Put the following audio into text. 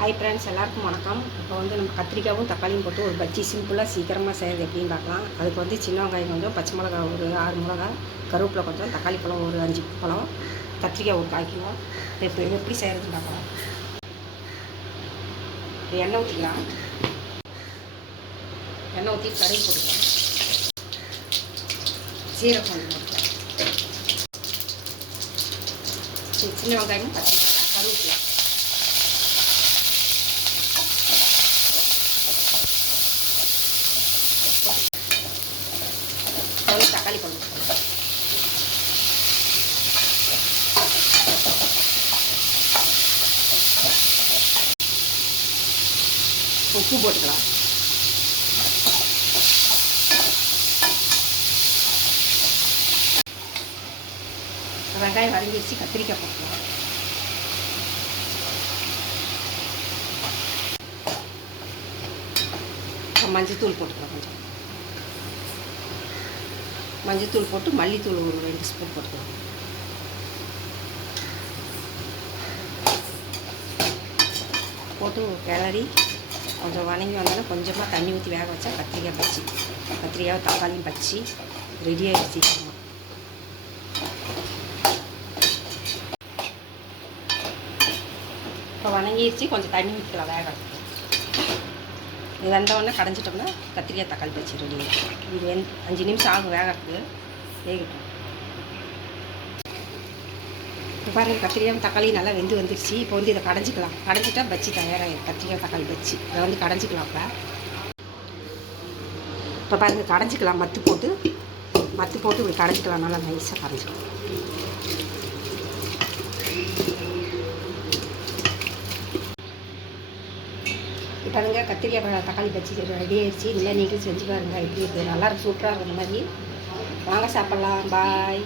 Hi friends எல்லாருக்கும் வணக்கம். இப்போ வந்து நம்ம கத்திரிக்காயும் தக்காளியும் போட்டு ஒரு பஜ்ஜி சிம்பிளாக சீக்கிரமாக செய்கிறது எப்படின்னு பார்க்கலாம். அதுக்கு வந்து சின்ன வெங்காயம் கொஞ்சம் பச்சை மிளகா ஒரு ஆறு மிளகா கருவேப்பிலை கொஞ்சம் தக்காளி பழம் ஒரு அஞ்சு பழம் கத்திரிக்காய் ஒரு கால் கிலோ. இப்போ எப்படி செய்கிறதுன்னு பார்க்கலாம். எண்ணெய் ஊற்றிக்கலாம் எண்ணெய் ஊற்றி கடுகு போட்டுக்கலாம். சீரகம் போட்டுக்கலாம். சின்ன வெங்காயம் பச்சை மிளகா கருவேப்பிலை வந்து தக்காளி பழம் போட்டுக்கலாம். உப்பு போட்டுக்கலாம். வெங்காயம் வதங்கி வச்சு கத்திரிக்காய் போட்டுக்கலாம். மஞ்சள் தூள் போட்டுக்கலாம் கொஞ்சம். மஞ்சத்தூள் போட்டு மல்லித்தூள் ஒரு ரெண்டு ஸ்பூன் போட்டுக்கலாம் போட்டு கிளறி கொஞ்சம் வணங்கி வந்தோன்னே கொஞ்சமாக தண்ணி ஊற்றி வேக வச்சா கத்திரிக்காய் பச்சி. கத்திரிக்காய் தக்காளியும் பச்சி ரெடி ஆகிடுச்சு இப்போ வணங்கிடுச்சு கொஞ்சம் தண்ணி ஊற்றிக்கலாம் வேக. இது வெந்தவொடனே கடைஞ்சிட்டோம்னா கத்திரிக்காய் தக்காளி பச்சி ரெடி இது வெந் அஞ்சு நிமிஷம் ஆகும் வேகிறதுக்கு. வேகட்டும். இப்போ பாருங்கள் கத்திரிக்காய் தக்காளி நல்லா வெந்து வந்துருச்சு. இப்போ வந்து இதை கடைஞ்சிக்கலாம். கடைஞ்சிட்டா பச்சி தயாராகிடும் கத்திரிக்காய் தக்காளி பச்சி இதை வந்து கடைஞ்சிக்கலாம் இப்போ. இப்போ பாருங்கள் கடைஞ்சிக்கலாம். மத்து போட்டு மத்து போட்டு இப்படி கடைஞ்சிக்கலாம். நல்லா நைஸாக கடைஞ்சிக்கலாம். பாருங்க. கத்திரிக்காய் பழம் தக்காளி பச்சி ரெடி ஆயிடுச்சு. இல்லை நீங்களும் செஞ்சு பாருங்கள் எப்படி இருக்குது நல்லா சூப்பராக இருக்கும் இந்த மாதிரி. வாங்க சாப்பிட்லாம். பாய்